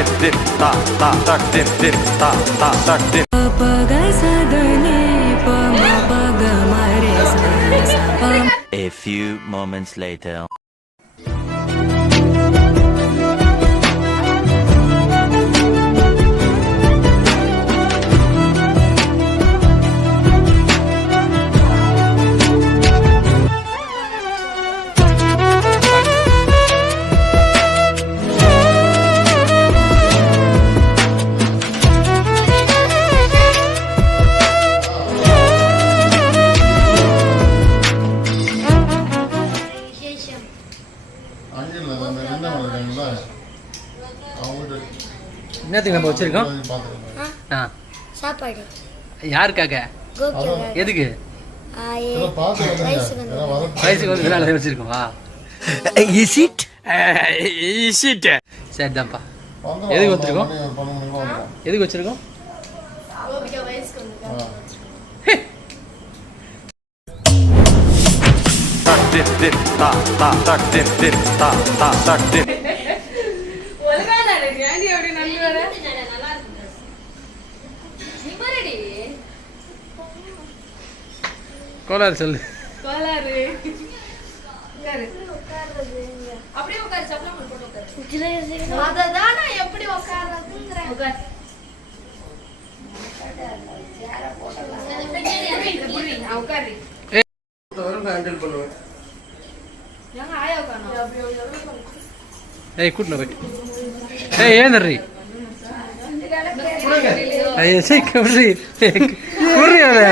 A few moments later. என்னத்துக்கு நம்ம வச்சிருக்கோம்? சாப்பாடு யாருக்காக? எதுக்கு? வயசுக்கு வந்து வச்சிருக்கோம். சரிதான்ப்பா. எதுக்கு வச்சிருக்கோம்? எதுக்கு வச்சிருக்கோம்? கோளாறு சொல்லு. கோளாறு அப்படியே உட்காரு. சப்பளம் போட்டு உட்காரு. அததான் நான் எப்படி உட்கார்றதுங்கறேன். உட்கார். உட்காரு. ஹேண்டில் பண்ணுவேன். நான் ஆயா உட்காரணும். ஏய் கூட்ல போய். ஏய் ஏந்தறி. ஏய் சீ குர்ரி. குர்ரி வர.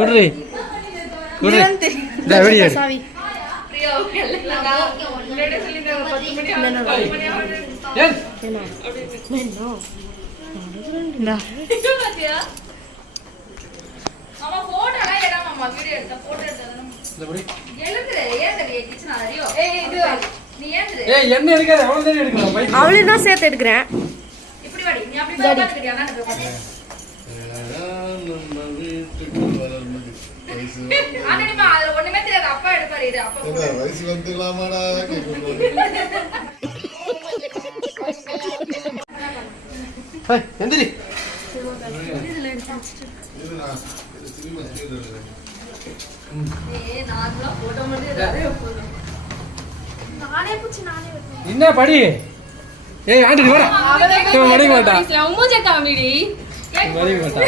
குர்ரி. குர்ரி. டா வீடியோ. பிரியா ஓகே இல்லங்க. முன்னாடி சொல்லிங்க 10 மணி ஆகுது. ஏன்? நோ. நோ. பாத்தியா? மாமா போட்டோடா ஏடா மாமா வீடியோ எடுத்த போட்டோ எடுத்ததன. எப்படி? எழுதுற ஏதறியே கிச்சன் ஆறியோ. ஏய் இது நீ ஏந்துற. ஏய் என்ன எடுக்கற? அவளே தான் எடுக்கணும் பை. அவளே தான் சேர்த்து எடுக்கறேன். இப்படி வாடி. நீ அப்படி போய் உட்கார்ந்தியா நான் உட்கார்ந்து. நம்ம வீட்டுக்கு வரணும். ஆனனிமா அது ஒண்ணுமே தெரியாது. அப்பா எடுப்பாரு இது. அப்பா போடு. வயசு வந்துலாமாடா கேக்குறோம். ஹே எந்திரி. இதுனா சினிமா ஸ்டேஜ்ல. ஏய் நார்மலா போட்டோ மட்டும் எடுத்து போடு. நானே புடிச்சு நானே வெட்டேன். என்ன படி? ஏய் ஆண்டி வர. வடி மாட்டா. மூஞ்ச காமிடி. வடி மாட்டா.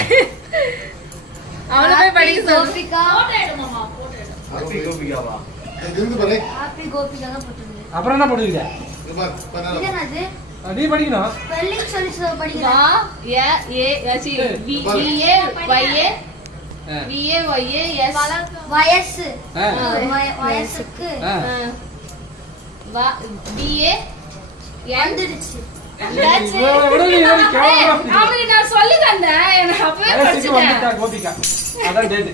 அவளே போய் படிக்க கோபிகா. போட்டோ எடு மாமா போட்டோ எடு. ஹாப்பி கோபிகாவா? எங்க பாரு. ஹாப்பி கோபிகா தான் போட்டுருங்க. அப்புறம் என்ன போடுவீங்க? இது பண்ணலாம். இது என்னது? நீ படிக்கணும். ஸ்பெல்லிங் சொல்லி படிக்கிறா. A A C V A Y A V A Y A S வயசு. வயசுக்கு டி ஏ வந்துருச்சு. அவனுக்கு நான் சொல்லி தந்தேன். எனக்கு அப்பவே படிச்சிட்டேன். கோபிகா அதான் டேட்.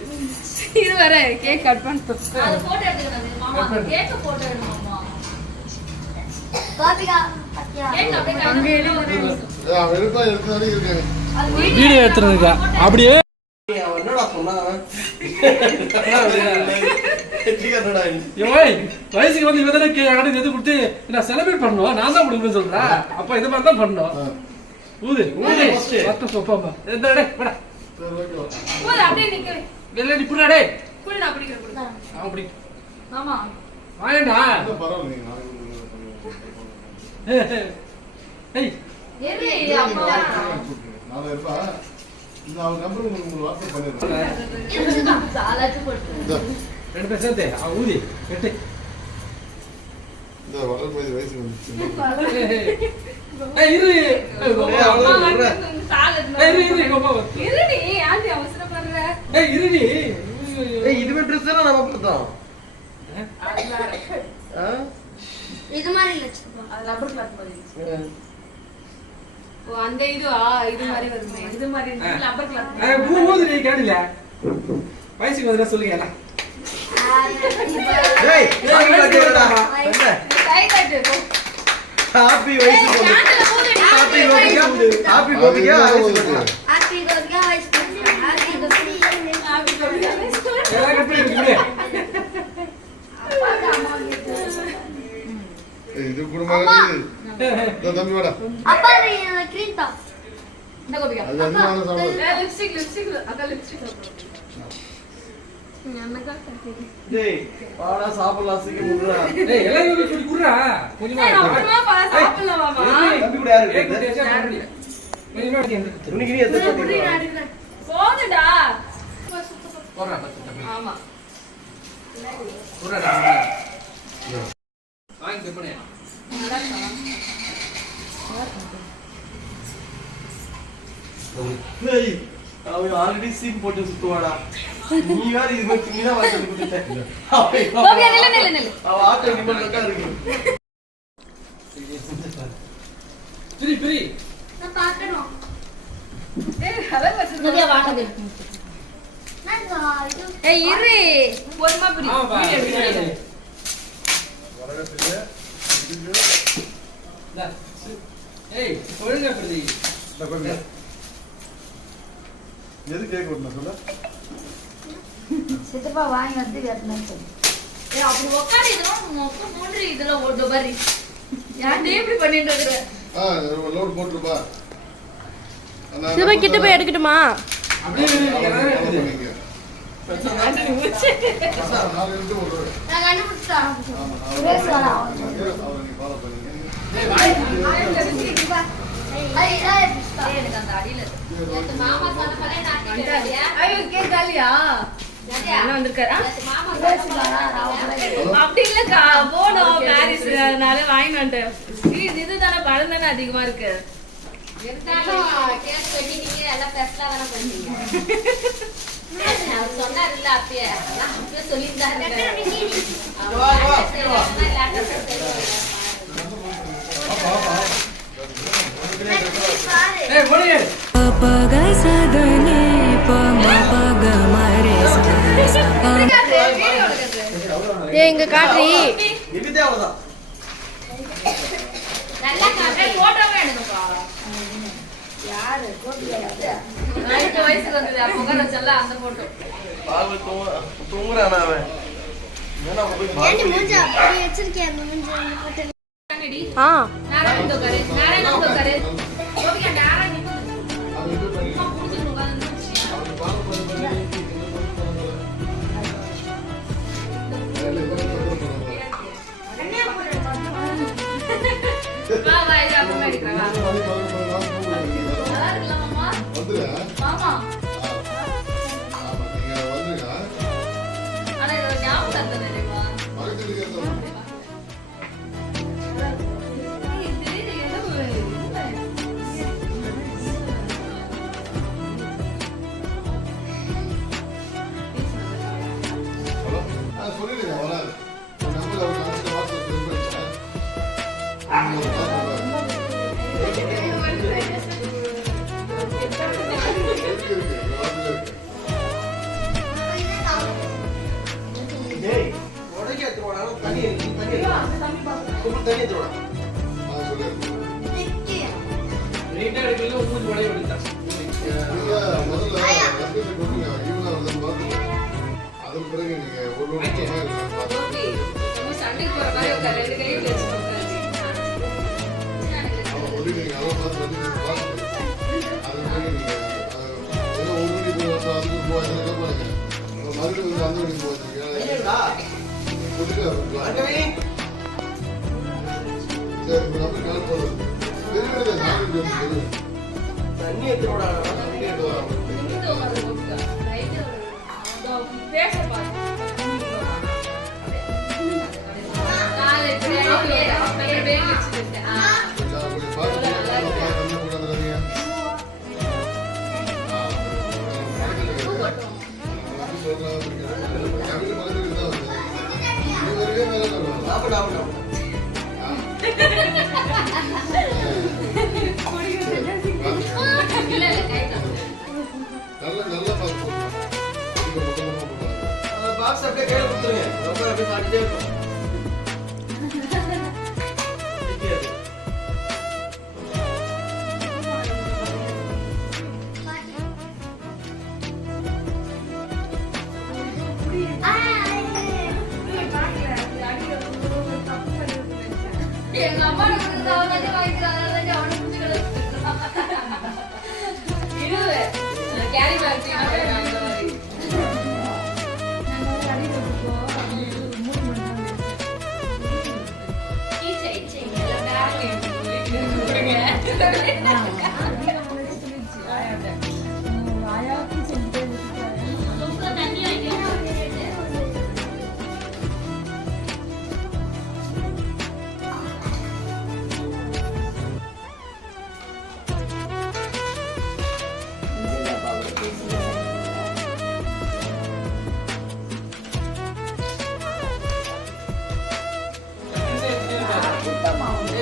இது வர கேக் கட் பண்ணிட்டு அது போட்டோ எடுத்துக்கணும் மாமா. கேக் போட்டோ எடு மாமா. கோபிகா பாத்தியா? கேக் அப்படியே அங்க எழுதுறேன். அவ எடுப்பா எடுத்துறே இருக்காங்க. வீடியோ எடுத்துறதுக்கா? அப்படியே அவன் என்னடா சொன்னா? வயசுக்கு வந்து இவதானே எது கொடுத்து நான் செலிப்ரேட் பண்ணணும். நான் தான் முடியும்னு சொல்றேன். அப்ப இது மாதிரி தான் பண்ணணும். ஊது ஊது பத்து சொப்பாமா எந்த டே போடா. போடு அப்படியே நிக்க. வெள்ள நீ புடா டே. புடி நான் பிடிக்கிறேன் புடி. நான் பிடி. ஆமா. வாயேண்டா. பரவாயில்லை நீங்க நாளைக்கு ஏய் ஏய் அப்பா நான் இருப்பா. இந்த அவ நம்பர் உங்களுக்கு வாட்ஸ்அப் பண்ணிடுறேன். சாலாச்சு போடு. ரெண்டு பேர் சேர்த்து ஊதி வெட்டு. இந்த வளர்ப்பு வயசு வந்துச்சு. ஏய் இரு. சாலாச்சு. ஏய் இரு கோபா வந்து. இருடி ஆண்டி அவசரப்படுற. ஏய் இருடி. ஏய் இதுவே Dress தான நம்ம போட்டோம். இது மாதிரி இல்ல. அது ரப்பர் கிளாத் மாதிரி. ஓ அந்த இது மாதிரி வருமே. இது மாதிரி ரப்பர் கிளாத். ஏய் ஊது நீ கேடல. வயசுக்கு வந்தா சொல்லுங்க எல்லாம். ஏய் ஹாப்பி பர்த்டேடா. கை தட்டு. ஹாப்பி வயசு போடு. Happy Gopika. Happy Gopika. Happy Gopika வயசு. ஹாப்பி கோபிகா. ஹாப்பி கோபிகா. எல்லாம் கட்டி இருக்கு. இது குடும்பம் தம்பி வாடா அப்பா கிரீன் டாப் இந்த கோபிகா அது அன்பான சாப்பிடு லிப்ஸ்டிக் அக்கா லிப்ஸ்டிக் டேய் வாடா சாப்பிடலாம் சீக்கிரம் முடுறா டேய் எல்லாரும் போய் சொல்லி குடுறா கொஞ்சமா அப்புறமா சாப்பிடலாம் மாமா தம்பி கூட யாரு ஏய் இருக்கு கொஞ்சமா எடுத்து துணிக்கு நீ எத்தனை பாத்தீங்களா போதுடா போறா பத்து ஆமா குடுறா வாங்கி தெப்பனே டேய் அவன் ஆல்ரெடி சீன் போட்டு சுத்துவாடா நீ வேற இது மாதிரி நீ தான் வாங்கி கொடுத்துட்ட கோபிகா நில்லு அவ ஆட்ட நிம்மல் இருக்கா இருக்கு பிரி பிரி நான் பார்க்கணும் ஏய் அழகா வச்சிருக்க நிறைய வாங்குது நான் ஏய் இரு பொறுமா புரி ஆமா வீடியோ வரகத்துல ஏய் ஒழுங்கா பிரி எது கேக் வரணும் சொல்ல சித்தப்பா வாங்கி வந்து வேறணும் சொல்லு ஏய் அப்படி உட்காரு இதெல்லாம் மொக்க மூன்றி இதெல்லாம் ஓடு பாரு யாரே இப்படி பண்ணிட்டு இருக்கற லோட் போட்டுருப்பா சிவா கிட்ட போய் எடுக்கட்டுமா அப்படியே எல்லாரும் எடுத்து நான் கண்டுபிடிச்சேன் டேய் வாய் எனக்கு அந்த அடியில இருக்கு மாமா சொன்ன பலே நான் ஐயோ கேக் காலியா என்ன வந்திருக்காரா மாமா அப்படி இல்லக்கா போனோம் பாரிஸ் அதனால வாங்கி வந்துட்டேன் இதுதானே பழம் தானே அதிகமா இருக்கு இருந்தாலும் கேக் வெட்டினீங்க எல்லாம் ஸ்பெஷலா தான பண்ணீங்க அவர் சொன்னார் இல்ல அப்பயே அதான் அப்பயே சொல்லிட்டாரு வா வா வா ஏய் போடு எங்க காட்ரி நிமிதே அவ்வளவுதான் நல்லா காட்டு போட்டோவே எடுங்கப்பா யாரு கோபியா நான் இந்த வயசுக்கு வந்தது அப்போ உட்கார வச்சல அந்த போட்டோ பாவு தூங்குறானா அவன் ஏன்னா போய் பாவு மூஞ்சா அப்படி வச்சிருக்கேன் அந்த மூஞ்சா போட்டு கண்ணடி நாராயணன் தோக்காரு நாராயணன் தோக்காரு கோபிகா நாராயணன் அம்மா புடிச்சு உட்கார்ந்து வா வா இது அப்புறமா எடுக்கிறேன் வா நல்லா இருக்குல்ல மாமா மாமா ஆனா இது ஒரு ஞாபகம் இருந்தது தெரியுமா இது ஏதோ ஒரு சொல்லிடுங்க வராது நம்பர் அவர் கணக்கு வாட்ஸ்அப் பண்ணிட்டேன் டேய் உடைக்க ஏத்துறோடா தண்ணி தண்ணி தண்ணி ஏத்துறோடா நீட்டா எடுக்கல மூஞ்சி வளைய விட்டுட்டான் முதல்ல அதன் பிறகு நீங்க ஒரு கோபி நம்ம சண்டைக்கு போற மாதிரி உட்கார் ரெண்டு கையும் வச்சு உட்காரு நீங்க அதை பார்த்து அதன் பிறகு நீங்க ஏதோ ஒரு மணிக்கு அதுக்கு போவாங்க பாருங்க மறுபடியும் அந்த மணிக்கு போவாங்க அங்கவே சரி நம்ம கால் போடுறது தெரியுது சாமி தண்ணி ஏத்துறோடா தண்ணி ஏத்துறோடா நிமிந்து உட்காரு கோபிகா ரைட் பேச பாரு காலை இப்படி அப்படியே பேக் வச்சிட்டு சாப்பிடா இல்ல இல்ல கை தான் நல்ல பாக்ஸ் அப்படியே கையில கொடுத்துருங்க ரொம்ப அப்படியே சாப்பிட்டே இருக்கும் எங்க கேரி பேக்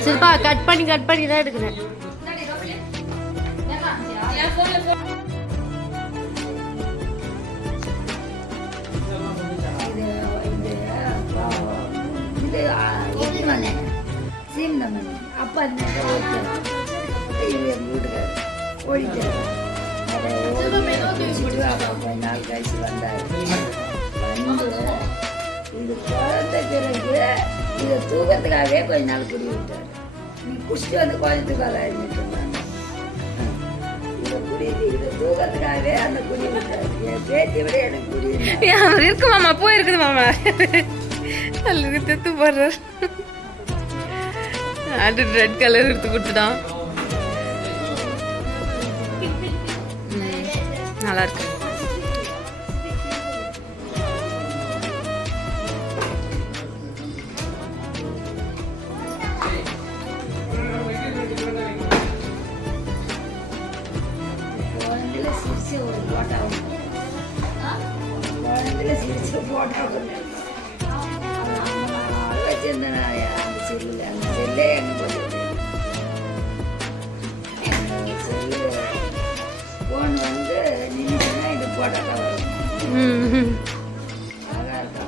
சில்பா கட் பண்ணி தான் எடுக்கிறேன். அப்பா ஓடிட்டு கொஞ்ச நாள் கழிச்சு வந்தாரு. இது குழந்தை பிறகு இதை தூக்கத்துக்காகவே கொஞ்ச நாள் குடி விட்டாரு. நீ குடிச்சிட்டு வந்து குழந்தைக்காக இருந்துட்டு இருந்தாங்க. இதை குடிட்டு இதை தூக்கத்துக்காகவே அந்த குடி விட்டாரு. என் பேத்தி விட எனக்கு குடி இருக்கு மாமா, பூ இருக்குது மாமா. அல்லது தெத்து போடுறார். அது ரெட் கலர் எடுத்து கொடுத்துட்டான். நல்லா இருக்கு. குழந்தையில சிரிச்சு ஒரு போட்டா குழந்தையில சிரிச்சு போட்டா வச்சிருந்தேன். அந்த செல்லுல அந்த செல்லே எனக்கு போன் வந்து நின்றுச்சுன்னா இது போட்டாக்கா வரும். அழகா இருக்கா.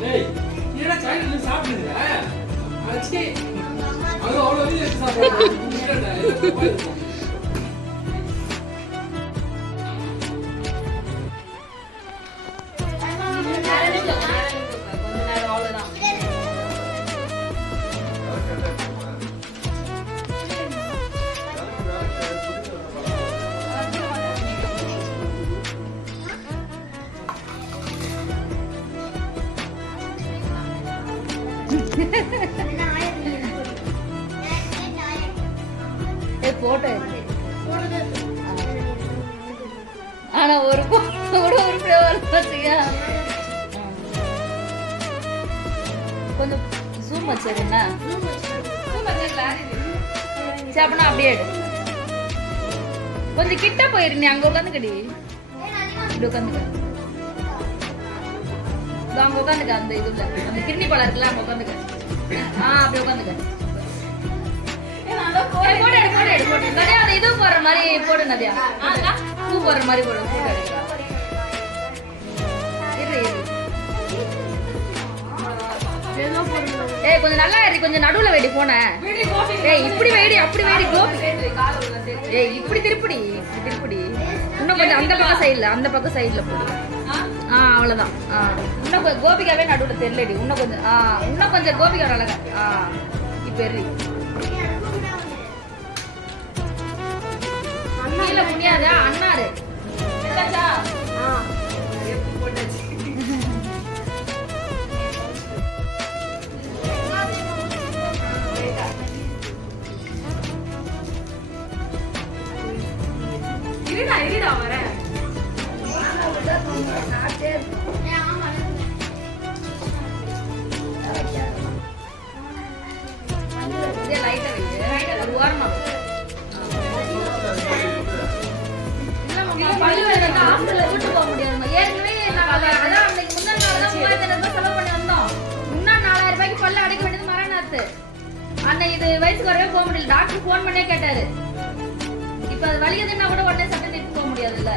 டேய் நீடா சாய்ல சாப்பிடுங்க. அச்சி அது அவ்வளவு வெளிய சாப்பிடுங்க. நீடா இது போட்டோ ஆனா ஒரு உருப்படியா வச்சுக்க. கொஞ்சம் ஜூம் வச்சிருந்தா சரி அப்படின்னா அப்படியே எடு. கொஞ்சம் கிட்ட போயிரு. நீ அங்க உட்காந்துக்கடி. இப்படி உட்காந்துக்க. அங்க உட்காந்துக்க. அந்த இதுல அந்த கிருணி பழம் இருக்குல்ல அங்க உட்காந்துக்க. அப்படி உட்காந்துக்க. நதியா அந்த இது போடுற மாதிரி போடு. நதியா பூ போடுற மாதிரி போடு. ஏய் கொஞ்சம் நல்லா இருக்கு. கொஞ்சம் நடுவுல வெடி போன. ஏய் இப்படி வெடி அப்படி வெடி. கோபி ஏய் இப்படி திருப்படி. இப்படி திருப்படி. இன்னும் கொஞ்சம் அந்த பக்கம் சைடுல அந்த பக்கம் சைடுல போடு. அவ்வளவுதான். இன்னும் கோபிகாவே நடுவுல தெரியலடி. இன்னும் கொஞ்சம் கோபிகா அழகா. இப்ப எரி கீழே முடியாத அண்ணாரு இருடா வர லைட்டா ஒரு ஓரமா பல்லு வேணும் ஹாஸ்பிட்டல்ல கூட்டு போக முடியாது. ஏற்கனவே அதான் அன்னைக்கு முன்னாள் நாள் தான் 3000 ரூபாய் செலவு பண்ணி வந்தோம். முன்னா 4000 ரூபாய்க்கு பல்லு அடைக்க வேண்டியது மரணாத்து. அன்னைக்கு இது வயசுக்கு வரவே போக முடியல. டாக்டர் போன் பண்ணே கேட்டாரு. இப்ப அது வலிக்குதுன்னா கூட உடனே சட்டம் எடுத்து போக முடியாதுல்ல.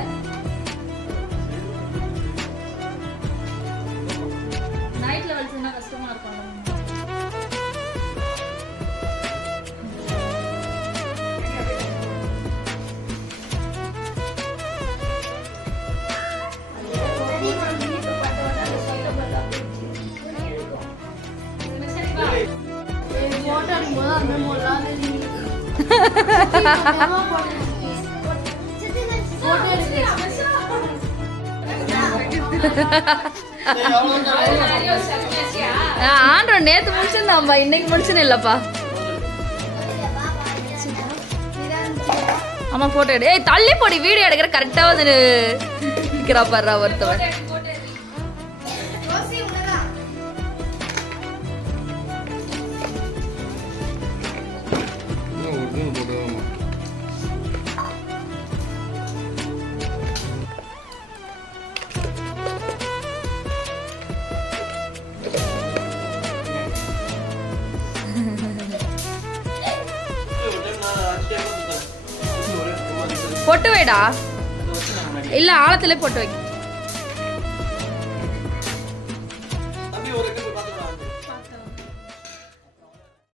நைட்ல வலிச்சுன்னா கஷ்டமா இருக்கும். போட்டோ எடுக்கும்போது அந்த மூலம் ஆண்டோம் நேத்து முடிச்சிருந்தாம்பா, இன்னைக்கு முடிச்சுன்னு இல்லப்பா. ஆமா போட்டோ எடு. ஏய் தள்ளி போடி, வீடியோ எடுக்கிற கரெக்டா வந்து நிக்கிறா பாரு ஒருத்தவன். பொட்டு வைடா, இல்ல ஆழத்துல பொட்டு வை.